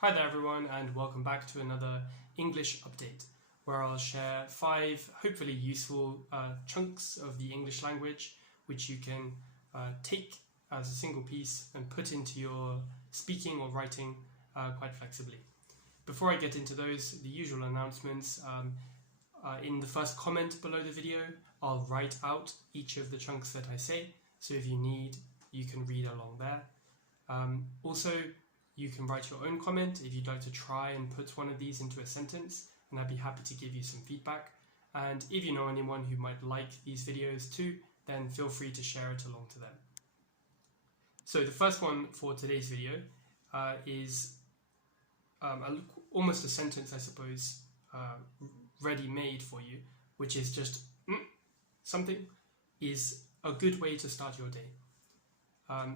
Hi there everyone, and welcome back to another English update where I'll share 5 hopefully useful chunks of the English language which you can take as a single piece and put into your speaking or writing quite flexibly. Before I get into those, the usual announcements. In the first comment below the video, I'll write out each of the chunks that I say, so if you need, you can read along there. Also, you can write your own comment if you'd like to try and put one of these into a sentence, and I'd be happy to give you some feedback. And if you know anyone who might like these videos too, then feel free to share it along to them. So the first one for today's video is almost a sentence, I suppose, ready-made for you, which is just something is a good way to start your day.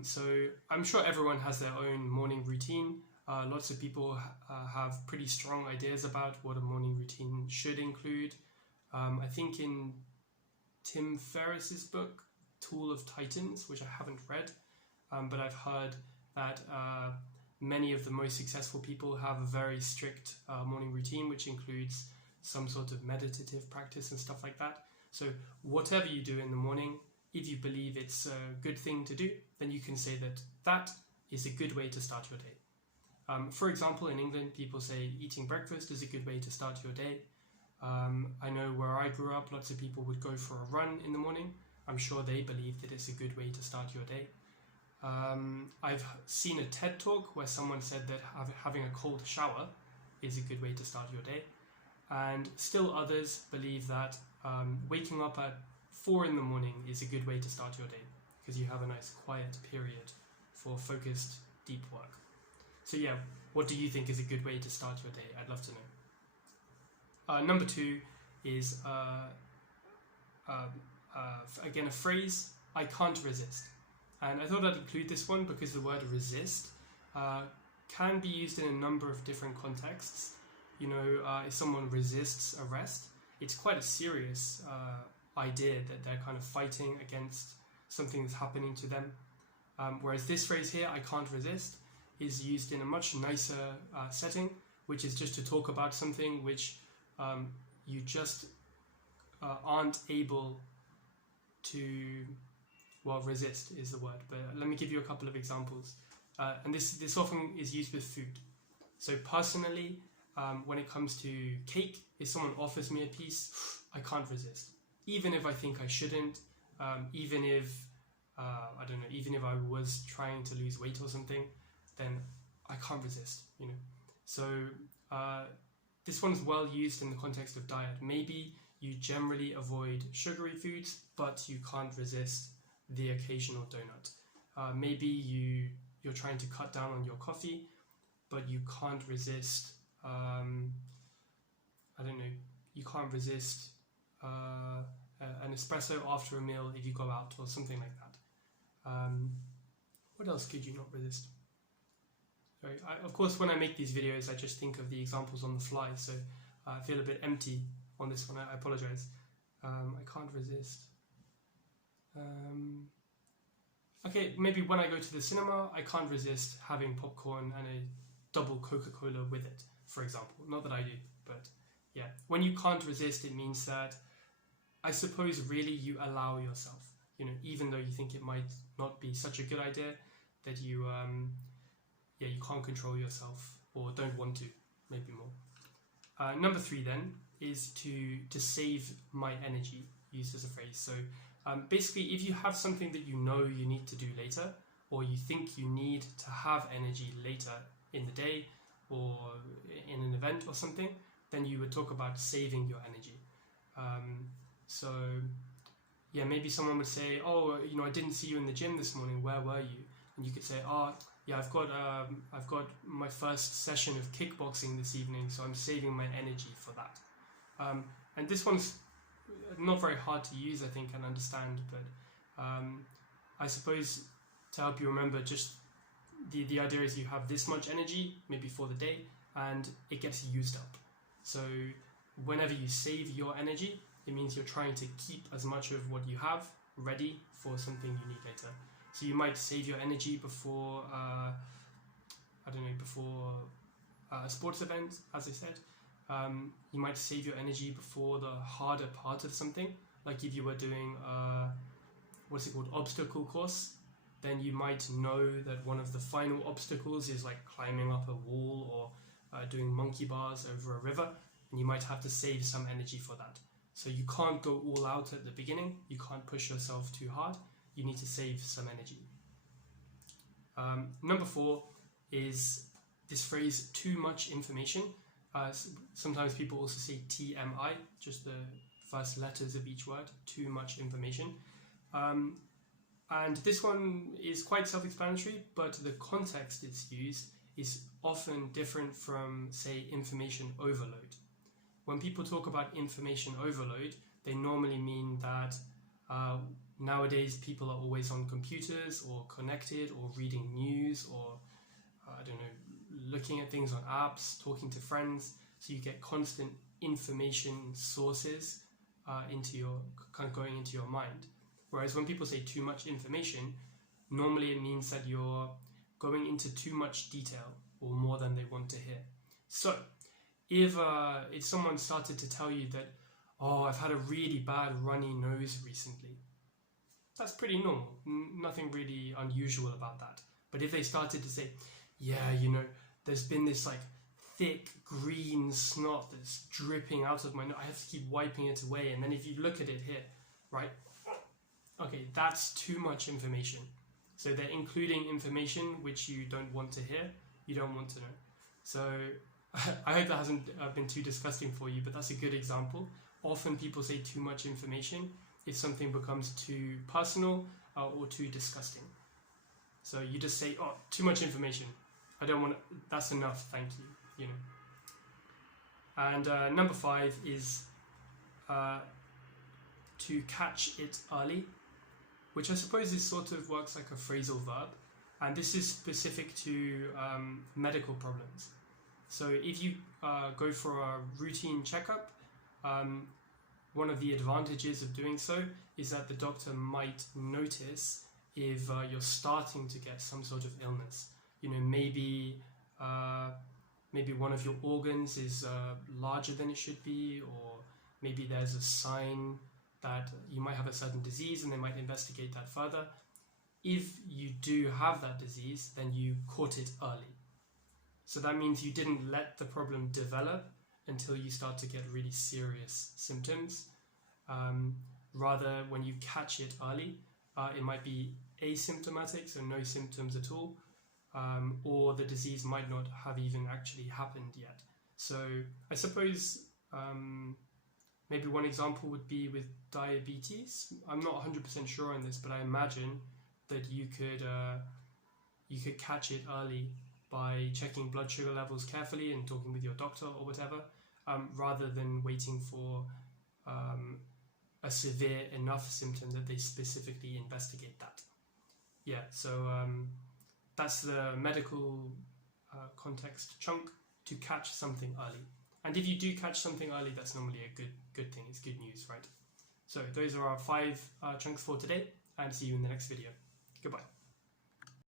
So I'm sure everyone has their own morning routine. Lots of people have pretty strong ideas about what a morning routine should include. I think in Tim Ferriss's book, Tool of Titans, which I haven't read, but I've heard that many of the most successful people have a very strict morning routine, which includes some sort of meditative practice and stuff like that. So whatever you do in the morning, if you believe it's a good thing to do, then you can say that that is a good way to start your day. For example, in England, people say eating breakfast is a good way to start your day. I know where I grew up, lots of people would go for a run in the morning. I'm sure they believe that it's a good way to start your day. I've seen a TED talk where someone said that having a cold shower is a good way to start your day. And still others believe that waking up at 4 in the morning is a good way to start your day because you have a nice quiet period for focused, deep work. So yeah, what do you think is a good way to start your day? I'd love to know. Number 2 is, again, a phrase, I can't resist. And I thought I'd include this one because the word resist can be used in a number of different contexts. You know, if someone resists arrest, it's quite a serious idea that they're kind of fighting against something that's happening to them. Whereas this phrase here, I can't resist, is used in a much nicer setting, which is just to talk about something which you just aren't able to, well, resist is the word, but let me give you a couple of examples. And this often is used with food. So personally, when it comes to cake, if someone offers me a piece, I can't resist. Even if I think I shouldn't, even if, I don't know, even if I was trying to lose weight or something, then I can't resist, you know. So this one's well used in the context of diet. Maybe you generally avoid sugary foods, but you can't resist the occasional donut. Maybe you're trying to cut down on your coffee, but you can't resist, I don't know, you can't resist an espresso after a meal if you go out or something like that. What else could you not resist? Of course, when I make these videos, I just think of the examples on the fly, so I feel a bit empty on this one. I apologize. I can't resist. Okay, maybe when I go to the cinema, I can't resist having popcorn and a double Coca-Cola with it, for example. Not that I do, but yeah. When you can't resist, it means that I suppose really you allow yourself, you know, even though you think it might not be such a good idea, that you you can't control yourself or don't want to, maybe more. Number 3 then is to save my energy, used as a phrase. So basically, if you have something that you know you need to do later, or you think you need to have energy later in the day or in an event or something, then you would talk about saving your energy. So yeah, maybe someone would say, oh, you know, I didn't see you in the gym this morning, where were you? And you could say, oh yeah, I've got my first session of kickboxing this evening, so I'm saving my energy for that. And this one's not very hard to use, I think, and understand, but I suppose to help you remember, just the idea is you have this much energy, maybe for the day, and it gets used up. So whenever you save your energy, it means you're trying to keep as much of what you have ready for something you need later. So you might save your energy before, I don't know, before a sports event, as I said. You might save your energy before the harder part of something. Like if you were doing obstacle course, then you might know that one of the final obstacles is like climbing up a wall or doing monkey bars over a river, and you might have to save some energy for that. So you can't go all out at the beginning, you can't push yourself too hard, you need to save some energy. Number 4 is this phrase, too much information. Sometimes people also say TMI, just the first letters of each word, too much information. And this one is quite self-explanatory, but the context it's used is often different from, say, information overload. When people talk about information overload, they normally mean that nowadays people are always on computers or connected or reading news or, looking at things on apps, talking to friends. So you get constant information sources going into your mind. Whereas when people say too much information, normally it means that you're going into too much detail or more than they want to hear. So if someone started to tell you that, oh, I've had a really bad runny nose recently, that's pretty normal. Nothing really unusual about that. But if they started to say, yeah, there's been this like thick green snot that's dripping out of my nose, I have to keep wiping it away. And then if you look at it here, right? Okay, that's too much information. So they're including information which you don't want to hear, you don't want to know. So I hope that hasn't been too disgusting for you, but that's a good example. Often people say too much information if something becomes too personal or too disgusting. So you just say, oh, too much information. I don't want to, that's enough, thank you, And number 5 is to catch it early, which I suppose is sort of works like a phrasal verb. And this is specific to medical problems. So if you go for a routine checkup, one of the advantages of doing so is that the doctor might notice if you're starting to get some sort of illness. Maybe one of your organs is larger than it should be, or maybe there's a sign that you might have a certain disease and they might investigate that further. If you do have that disease, then you caught it early. So that means you didn't let the problem develop until you start to get really serious symptoms. Rather, when you catch it early, it might be asymptomatic, so no symptoms at all, or the disease might not have even actually happened yet. So I suppose maybe one example would be with diabetes. I'm not 100% sure on this, but I imagine that you could catch it early by checking blood sugar levels carefully and talking with your doctor or whatever, rather than waiting for a severe enough symptom that they specifically investigate that. Yeah, so that's the medical context chunk, to catch something early. And if you do catch something early, that's normally a good thing. It's good news, right? So those are our 5 chunks for today, and see you in the next video. Goodbye.